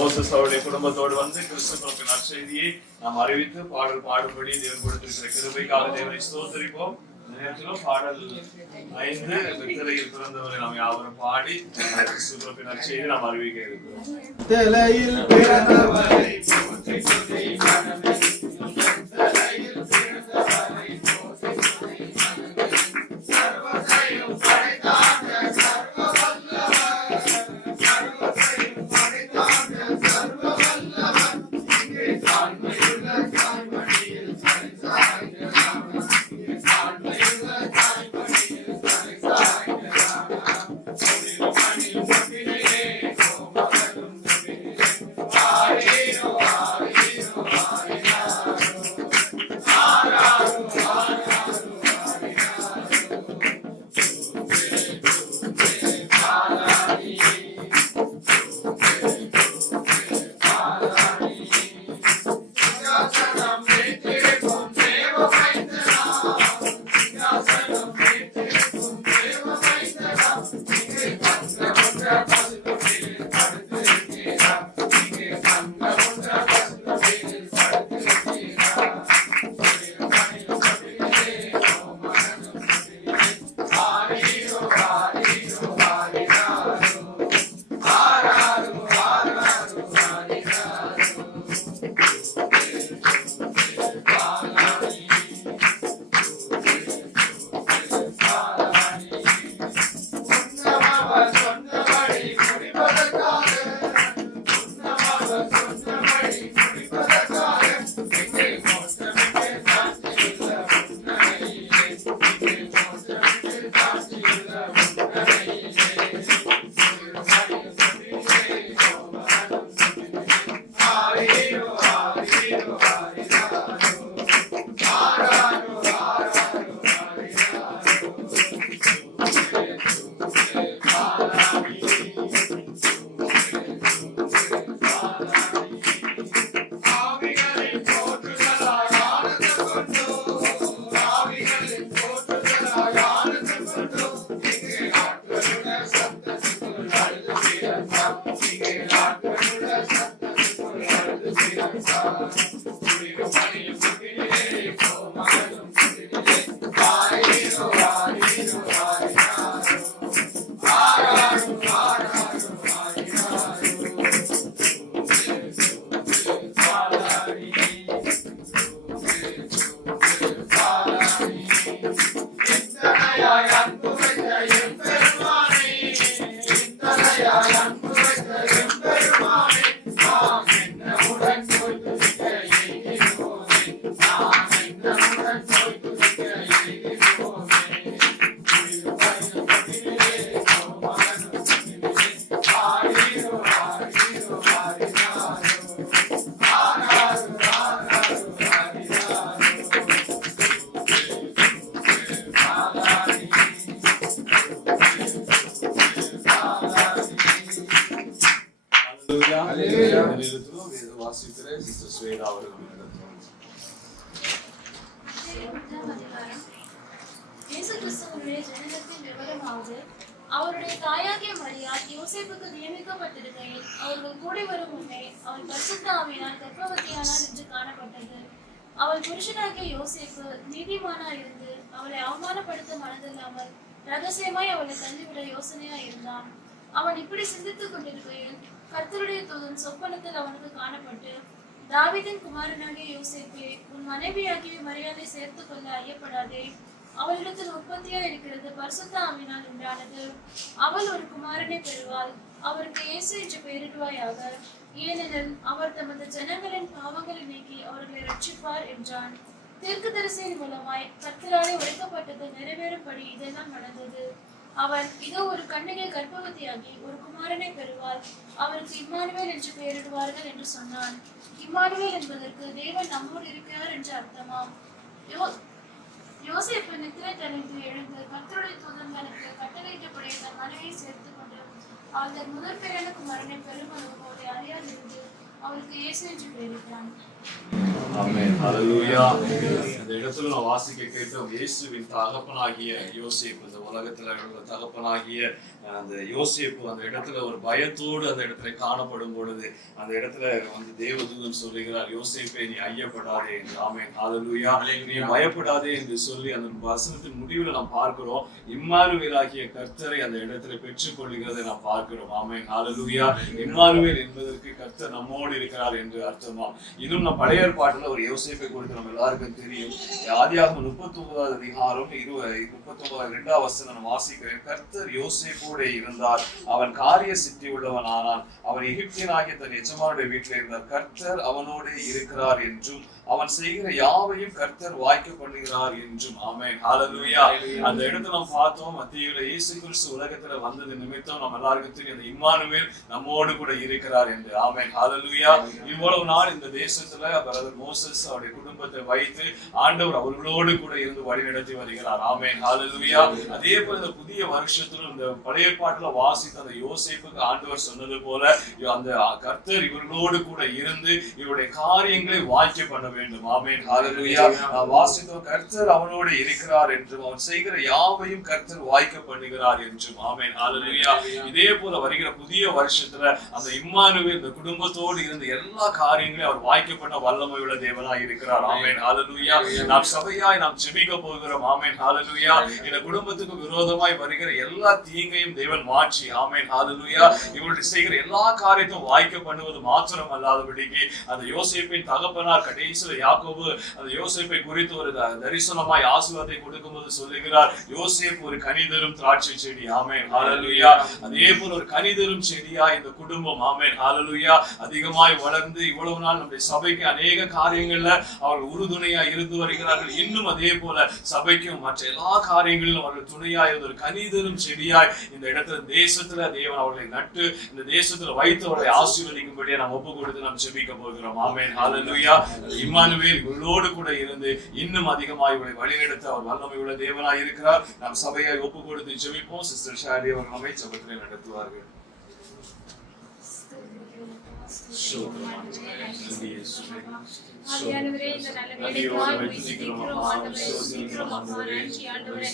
Moses அவருடைய குடும்பத்தோடு வந்து கிறிஸ்துவ நற்செய்தியை நாம் அறிவித்து பாடல் பாடும்படி தேவன் கொடுத்திருக்கிற கிருபைக்காக தேவனை ஸ்தோத்திரிப்போம். நேரத்திலும் பாடல் 5 வித்தரையில் பிறந்தவரை நாம் யாவரும் பாடி கிறிஸ்துவ நற்செய்தியை நாம் அறிவிக்க இருக்கிறோம். அவருடைய தாயாகிய மரியாள் யோசேப்புக்கு நியமிக்கப்பட்டிருக்கையில் அவர்கள் கூடி வரும் முன்னே அவள் பரிசுத்த ஆவியினால் கர்ப்பவதியானாள் என்று காணப்பட்டது. அவள் புருஷனாகிய யோசேப்பு நீதிமானாய் இருந்து அவளை அவமானப்படுத்த மனதில்லாமல் ரகசியமாய் அவளை தள்ளிவிட யோசனையாய் இருந்தான். அவன் இப்படி சிந்தித்துக் கொண்டிருக்கையில் கர்த்தருடைய தூதன் சொப்பனத்தில் அவனுக்கு காணப்பட்டு, தாவீதின் குமாரனாகிய யோசேப்பே, உன் மனைவியாகிய மரியாதை சேர்த்துக் கொள்ள ஐயப்படாதே. அவளிடத்தில் உற்பத்தியா இருக்கிறது பரிசுத்த ஆவியினால் உண்டானது. அவள் ஒரு குமாரனை பெறுவாள். அவருக்கு இயேசு என்று பெயரிடுவாயாக. ஏனெனில் அவர் தமது ஜனங்களின் பாவங்களை நீக்கி அவர்களை ரட்சிப்பார் என்றான். தீர்க்கதரிசியின் மூலமாய் கர்த்தராலே உரைக்கப்பட்டது நிறைவேறும்படி இதெல்லாம் நடந்தது. அவர் இதோ ஒரு கன்னிகை கர்ப்பவதியாகி ஒரு குமாரனை பெறுவாள். அவருக்கு இம்மானுவேல் என்று பெயரிடுவார்கள் என்று சொன்னான். இம்மானுவேல் என்பதற்கு தேவன் நம்மோடு இருக்கிறார் என்று அர்த்தமாம். யோசேப்பு நித்திரை தெளிந்து எழுந்து கர்த்தருடைய தூதன் தனக்கு கட்டளையிட்டபடி தன் மனைவியை சேர்த்துக் கொண்டு அவள் தன் முதற் பேரான குமாரனை பெருமளவு போல அறியாதிருந்து அவளுக்கு இயேசு என்று பெயரிட்டான். ஆமென். ஹல்லேலூயா. இந்த இடத்துல நான் வாசிக்க கேட்டோம், இயேசுவின் தகப்பனாகிய யோசேப்பு, இந்த உலகத்துல உள்ள தகப்பனாகிய அந்த யோசேப்பு அந்த இடத்துல ஒரு பயத்தோடு அந்த இடத்துல காணப்படும் பொழுது அந்த இடத்துல வந்து தேவதூதன் சொல்லுகிறார், யோசேப்பே நீ ஐயப்படாதே என்று. ஆமென். ஹல்லேலூயா. நீ பயப்படாதே என்று சொல்லி அந்த வசனத்தின் முடிவுல நாம் பார்க்கிறோம், இம்மானுவேலாகிய கர்த்தரை அந்த இடத்துல பெற்றுக் கொள்ளுகிறதை நாம் பார்க்கிறோம். ஆமென். ஹல்லேலூயா. இம்மானுவேல் என்பதற்கு கர்த்தர் நம்மோடு இருக்கிறார் என்று அர்த்தமா. இன்னும் நம் பழைய ஏற்பாட்டுல ஒரு யோசேப்பை குறித்து நம்ம எல்லாருக்கும் தெரியும். ஆதியாகமம் 39வது அதிகாரம் 39 வசனம் நான் வாசிக்கிறேன். கர்த்தர் யோசேப்போடு இருந்தார், அவன் காரிய சித்தி உள்ளவன் ஆனான், அவன் எகிப்தியனாகிய தன் எஜமானுடைய வீட்டில் இருந்தார், கர்த்தர் அவனோடு இருக்கிறார் என்றும் அவன் செய்கிற யாவையும் கர்த்தர் வாய்க்க பண்ணுகிறார் என்றும். ஆமென். ஹல்லேலூயா. அந்த இடத்துல நம்ம பார்த்தோம், மத்தியில இயேசு கிறிஸ்து உலகத்துல வந்தது நிமித்தம் நம்ம எல்லாருக்கும் தெரியும், அந்த இம்மானுவேல் நம்மோடு கூட இருக்கிறார் என்று. ஆமென். ஹல்லேலூயா. இவ்வளவு நாள் இந்த தேசத்துல பிரதர் மோசஸ் அவருடைய குடும்பத்தை வைத்து ஆண்டவர் அவர்களோடு கூட இருந்து வழிநடத்தி வருகிறார். ஆமென். ஹல்லேலூயா. அதே போல இந்த புதிய வருஷத்துல இந்த பழைய பாட்டுல வாசித்த அந்த யோசேப்புக்கு ஆண்டவர் சொன்னது போல அந்த கர்த்தர் இவர்களோடு கூட இருந்து இவருடைய காரியங்களை வாய்க்க பண்ண வேண்டும். ஆமென். ஹல்லேலூயா. வாசித்தோம், கர்த்தர் அவனோடு இருக்கிறார் என்றும் அவன் செய்கிற யாவையும் கர்த்தர் வாய்க்க பண்ணுகிறார் என்றும். ஆமென். ஹல்லேலூயா. இதே போல வருகிற புதிய வருஷத்துல அந்த இம்மானுவேல் இந்த குடும்பத்தோடு இருந்து எல்லா காரியங்களையும் அவர் வாய்க்க பண்ண வல்லமை உள்ள தேவனாய் இருக்கிறார். ஆமென். ஹல்லேலூயா. நாம் சபையாய் நாம் ஜெபிக்க போகிறோம். ஆமென். ஹல்லேலூயா. இந்த குடும்பத்துக்கு விரோதமாய் வருகிற எல்லா தீங்கையும் தேவன் மாற்றி, ஆமென். ஹல்லேலூயா, இவருடைய செய்கிற எல்லா காரியத்தையும் வாய்க்க பண்ணுவது மாத்திரம் அல்லாதபடிக்கு அந்த யோசேப்பின் தகப்பனார் கடைசியில் யாக்கோபு அந்த யோசேப்பை குறித்து ஒரு தரிசனமாய் ஆசீர்வாதத்தை கொடுக்கும்போது சொல்லுகிறார், யோசேப்பு ஒரு கனிதரும் திராட்சை செடி. ஆமென். ஹல்லேலூயா. அதே போல ஒரு கனிதரும் செடியா இந்த குடும்பம், ஆமென். ஹல்லேலூயா, அதிகமாய் வளர்ந்து இவ்வளவு நாள் நம்முடைய சபைக்கு அநேக காரியங்கள்ல அவர்கள் உறுதுணையா இருந்து வருகிறார்கள். இன்னும் அதே போல சபைக்கும் மற்ற எல்லா காரியங்களிலும் அவர்கள் துணையா இருந்த ஒரு கனிதரும் செடியாய் இந்த இடத்துல தேசத்துல தேவன் அவர்களை நட்டு இந்த தேசத்துல வைத்து அவர்களை ஆசீர்வதிக்கும்படியா நாம் ஒப்பு கொடுத்து நாம் ஜெபிக்க போகிறோம். ஆமென். ஹல்லேலூயா. இம்மானுவேல் இவர்களோடு கூட இருந்து இன்னும் அதிகமாய் இவர்களை வழிநடத்த அவர் வல்லமை உள்ள தேவனாய் இருக்கிறார். நாம் சபையாய் ஒப்பு கொடுத்து ஜெபிப்போம். சிஸ்டர் ஷாலி அவர்கள் நம்மை ஜெபத்திலே நடத்துவார்கள். ஆவியானவரே, இந்த நல்ல வேளைக்காய் உம்மை துதிக்கிறோம் ஆண்டவரே, ஸ்தோத்திரம் அப்பா, நன்றி ஆண்டவரே.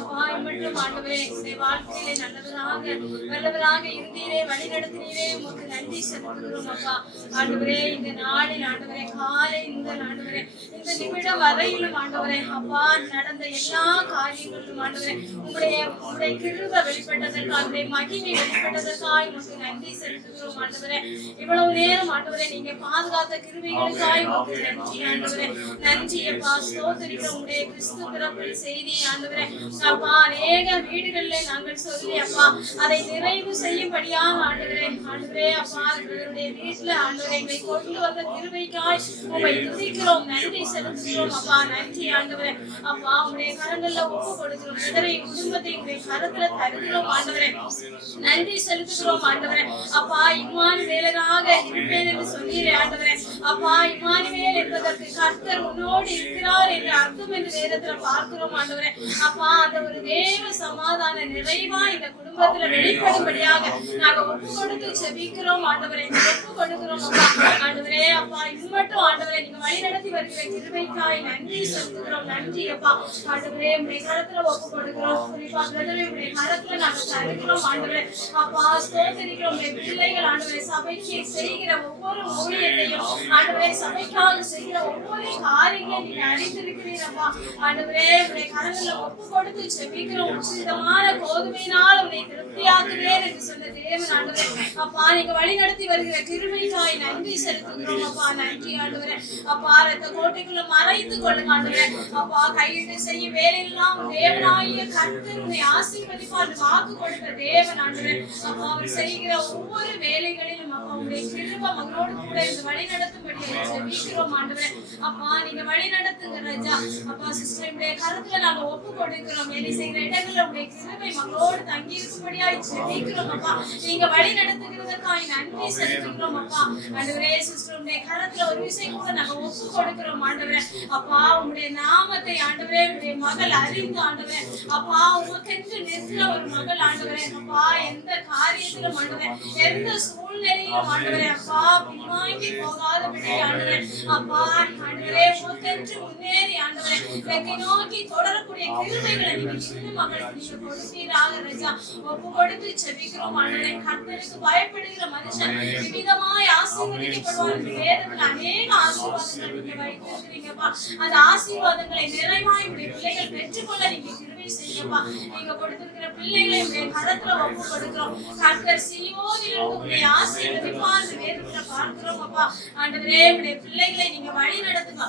அப்பா, இம்மட்டும் ஆண்டவரே உம்முடைய வாழ்க்கையிலே நல்லவராக வல்லவராக இருந்தீரே, வழிநடத்தினீரே, உமக்கு நன்றி செலுத்துகிறோம் அப்பா. ஆண்டவரே, இந்த நாளில் ஆண்டவரே காலை முதல் ஆண்டவரே இந்த நிமிடம் வரையிலும் ஆண்டவரே அப்பா நடந்த எல்லா காரியங்களிலும் ஆண்டவரே உம்முடைய கிருபை வெளிப்பட்டதற்காக, உம்முடைய மகிமை வெளிப்பட்டதற்காக உமக்கு நன்றி செலுத்துகிறோம் ஆண்டவரே. இவ்வளவு நேரம் ஆண்டவரே நீங்க பாதுகாத்த கிருபைகளுக்காய் உமக்கு நன்றி ஆண்டவரே. நன்றி அப்பா, ஸ்தோத்திரிக்கிறோம். உம்முடைய கிறிஸ்து பிறப்பின் செய்தி ஆண்டவரே அப்பா அநேக வீடுகளிலே நாங்கள் சொல்லி அப்பா அதை நிறைவு செய்யும்படியாக ஆண்டவரே அப்பா எங்களுடைய வீட்டுல ஆண்டவரை எங்களை கொண்டு வந்த கிருபைக்காய் உம்மை துதிக்கிறோம், நன்றி செலுத்துகிறோம் அப்பா. நன்றி ஆண்டவரே அப்பா, உம்முடைய கரங்கள்ல ஒப்பு கொடுக்கிறோம், இதரை குடும்பத்தை உம்முடைய கரத்துல தருகிறோம் ஆண்டவரே. நன்றி செலுத்துகிறோம் ஆண்டவரே அப்பா. இம்மானுவேலராக இருப்பேன் என்று சொன்னீரே ஆண்டவரே அப்பா. இம்மானுவேல் என்பதற்கு கர்த்தர் உன்னோடு இருக்கிறார் என்று அர்த்தம் என்று வேதத்துல பார்க்கிறோம் ஆண்டவரே அப்பா. அந்த ஒரு தேவ சமாதான நிறைவா இந்த குடும்பத்துல வெளிப்படும்படியாக நாங்க ஒப்பு கொடுத்து ஜெபிக்கிறோம் ஆண்டவரே, ஒப்பு கொடுக்கிறோம் அப்பா. ஆண்டவரே அப்பா, இம்மட்டும் ஆண்டவரே நீங்க வழி நடத்தி வருகிற கிருபைக்காய் நன்றி செலுத்துகிறோம். நன்றி அப்பா. ஆண்டவரே உம்முடைய கரத்துல ஒப்பு கொடுக்கிறோம். குறிப்பா பிரதமரே உம்முடைய கரத்துல நாங்க தருகிறோம் ஆண்டவரே அப்பா. ஸ்தோத்திரிக்கிறோம். உம்முடைய பிள்ளைகள் ஆண்டவரே சபைக்கு செய்கிற ஒவ்வொரு ஊழியத்தையும் ஆண்டவரே சபைக்காக செய்கிற ஒவ்வொரு காரியங்களையும் நீங்க அறிந்திருக்கிறீர் அப்பா. ஆண்டவரே உம்முடைய கரத்துல ஒப்பு கொடுத்து ஜெபிக்கிறோம். உச்சிதமான கோதுமையினால் உம்மை திருப்தியாக்குவேன் என்று சொன்ன தேவன் ஆண்டவரே அப்பா, நீங்க வழி நடத்தி வருகிற கிருபைக்காய் நன்றி செலுத்துகிறோம் அப்பா. நன்றி ஆண்டவரே அப்பா. ரத்த கோட்டைக்குள்ள மறைத்துக் கொள்ளுங்க ஆண்டவரே அப்பா. கையிட்டு செய்யும் வேலையெல்லாம் தேவனாகிய கர்த்தர் உம்மை ஆசீர்வதிப்பார் வாக்கு கொடுத்த தேவன் ஆண்டவரே அப்பா. அவர் செய்கிற ஒவ்வொரு வேலைகளிலும் அப்பா உம்முடைய கிருபை மகளோடு கூட இந்த வழி நடத்தும்படி ஜெபிக்கிறோம் ஆண்டவரே அப்பா. நீங்க வழி நடத்துங்க ராஜா அப்பா. சிஸ்டருடைய கருத்துல நாங்க ஒப்பு கொடுக்கிறோம். வேலை செய்கிற இடங்கள்ல உடைய கிருபை மகளோடு தங்கி இருக்கும்படியாய் ஜெபிக்கிறோம் அப்பா. நீங்க வழி நடத்துகிறதற்காய் நன்றி செலுத்துகிறோம் அப்பா. ஆண்டவரே சிஸ்டருடைய கருத்துல ஒரு விஷயம் கூட நாங்க ஒப்பு கொடுக்கிறோம் கொடுக்கிறோம் ஆண்டவரே. அப்பா உம்முடைய நாமத்தை ஆண்டவரே உம்முடைய மகள் அறிந்து ஆண்டவரே அப்பா உமக்கென்று நிற்கிற ஒரு மகள் ஆண்டவரே. அப்பா எந்த காரியத்திலும் ஆண்டவரே எந்த சூழ்நிலையிலும் ஆண்டவரே அப்பா பின்வாங்கி போகாதபடி ஆண்டவரே அப்பா ஆண்டவரே உமக்கென்று முன்னேறி ஆண்டவரே இலக்கை நோக்கி தொடரக்கூடிய கிருபைகளை நீங்க இன்னும் மகளுக்கு நீங்க கொடுப்பீராக ராஜா. ஒப்பு கொடுத்து செபிக்கிறோம் ஆண்டவரே. கர்த்தருக்கு பயப்படுகிற மனுஷன் விவிதமாய் ஆசீர்வதிக்கப்படுவார். இந்த வேதத்தில் அநேக ஆசீர்வாதங்களை நீங்க வைத்திருக்கிறீங்கப்பா. அந்த ஆசீர்வாதங்களை நிறைவாய் உடைய பிள்ளைகள் பெற்றுக்கொள்ள நீங்க கிருபை செய்யப்பா. நீங்க கொடுத்திருக்கிற பிள்ளைகளை உடைய கரத்துல ஒப்பு கொடுக்கிறோம். கர்த்தர் சீயோனிலிருந்து உடைய ஆசீர்வதிப்பார். இந்த வேதத்துல பார்க்கிறோம் அப்பா. ஆண்டவரே உடைய பிள்ளைகளை நீங்க வழி நடத்துங்க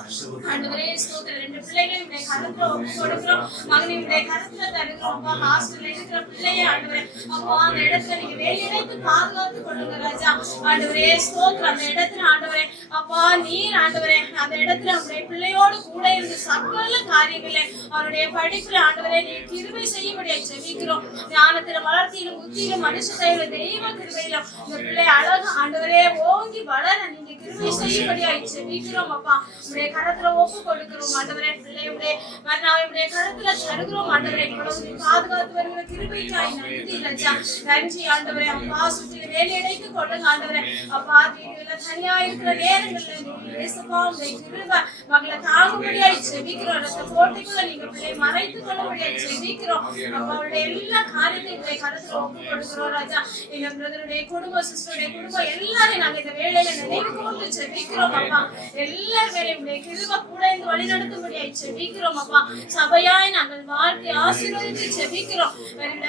ஆண்டவரே. ஸ்தோத்திரம். 2 பிள்ளைகளையும் உடைய கரத்துல ஒப்பு கொடுக்கிறோம். மகனை உடைய கரத்துல தருகிறோம் அப்பா. ஹாஸ்டல்ல இருக்கிற பிள்ளையை ஆண்டவரே அப்பா அந்த இடத்துல நீங்க வேலையிழைத்து பாதுகாத்து கொள்ளுங்க ராஜா. ஆண்டவரே ஸ்தோத்திரம். அந்த இடத்துல ஆண்டவரே அப்பா நீர் ஆண்டவரே அந்த இடத்துல உடைய பிள்ளையோடு கூட இருந்து சகல காரியங்களே அவருடைய படிப்புல ஆண்டவரே நீர் கிருபை செய்யும்படியா ஜெபிக்கிறோம். ஞானத்தில வளர்த்தியிலும் புத்தியிலும் மனுஷ தயவுல தெய்வ கிருபையிலும் இந்த பிள்ளை அழகு ஆண்டவரே ஓங்கி வளர நீங்க கிருபை செய்யும்படியா ஜெபிக்கிறோம் அப்பா. உடைய கரத்துல ஒப்பு கொடுக்கிறோம் ஆண்டவரே. பிள்ளையுடைய மன்னாவை உடைய கரத்துல தருகிறோம் ஆண்டவரே. இவ்வளவு பாதுகாத்து வருகிற கிருபைக்காய் நன்றி ராஜா. நன்றி ஆண்டவரே. அப்பா சுற்றி வேலையடைத்து கொள்ளுங்க ஆண்டவரே. அப்பா வீடுல தனியா இருக்கிற நேரங்கள்ல இயேசுப்பா உடைய கிருபை மகளை தாங்கும்படியாய் ஜெபிக்கிறோம். ரத்த கோட்டைக்குள்ள நீங்க பிள்ளை மறைத்து கொள்ளும்படியாய் ஜெபிக்கிறோம். அப்பா உடைய எல்லா காரியத்தையும் உடைய கரத்துல ஒப்பு கொடுக்கிறோம் ராஜா. எங்க பிரதருடைய குடும்பம் சிஸ்டருடைய குடும்பம் எல்லாரையும் நாங்க இந்த வேலையில நினைவு கூர்ந்து ஜெபிக்கிறோம் அப்பா. எல்லார் வேலையும் உடைய கிருபை கூட இருந்து வழி நடத்தும்படியாய் ஜெபிக்கிறோம் அப்பா. சபையாய் நாங்கள் வாழ்க்கை ஆசீர்வதித்து ஜெபிக்கிறோம். வருகிற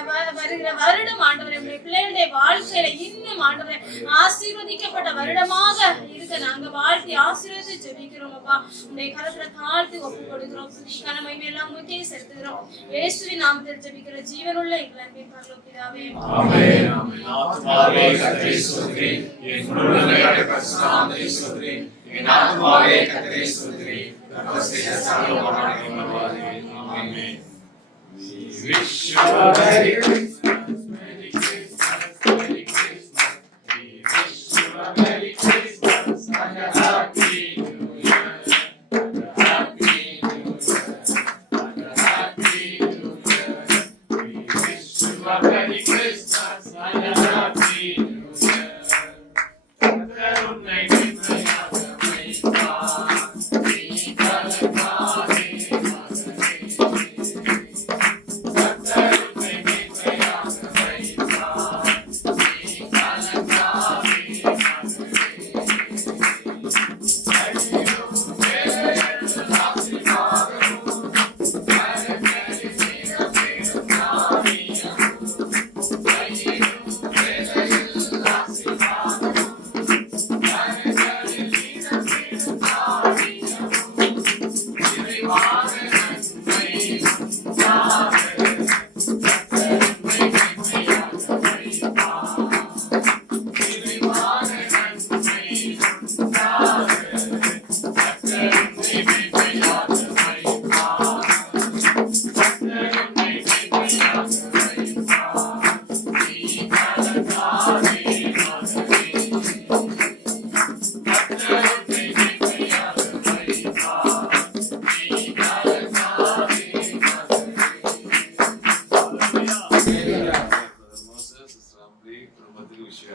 வருடம் ஆண்டவரே உடைய பிள்ளைகளுடைய வாழ்க்கையில இன்னும் ஆண்டவரே ஆசீர்வதிக்கப்பட்ட வருடமாக இருக்க நாங்க வாழ்க்கை ஆசீர்வதித்து ஜெபிக்கிறோம் அப்பா. உடைய கரத்துல தாழ்த்தி ஒப்பு கொடுக்கிறோம். துதிக்கான மகிமை எல்லாம் உமக்கே செலுத்துகிறோம். இயேசுவின் நாமத்தில் ஜெபிக்கிற ஜீவனுள்ள எங்கள் அன்பின் பரலோக பிதாவே. ஆமென். ஆமென். ஆத்துமாவே கர்த்தரை ஸ்தோத்திரி. என் முழு உள்ளமே பரிசுத்த நாமத்தை ஸ்தோத்திரி. என் ஆத்துமாவே கர்த்தரை ஸ்தோத்திரி. கர்த்தர் செய்த சகல உபகாரங்களையும் மறவாதே. ஆமென். We wish you a Merry Christmas, Merry Christmas, Merry Christmas. We wish you a Merry Christmas and a Happy New Year, and a Happy New Year, and a Happy New Year. We wish you a Merry Christmas and a Happy New Year. கர்த்தர் உன்னை மென்மையாக வைப்பார், நீ கலங்காதே மகனே.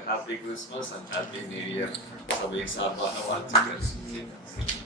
Happy Christmas and Happy New Year. சபை சார்பாக வாழ்த்துக்கள்.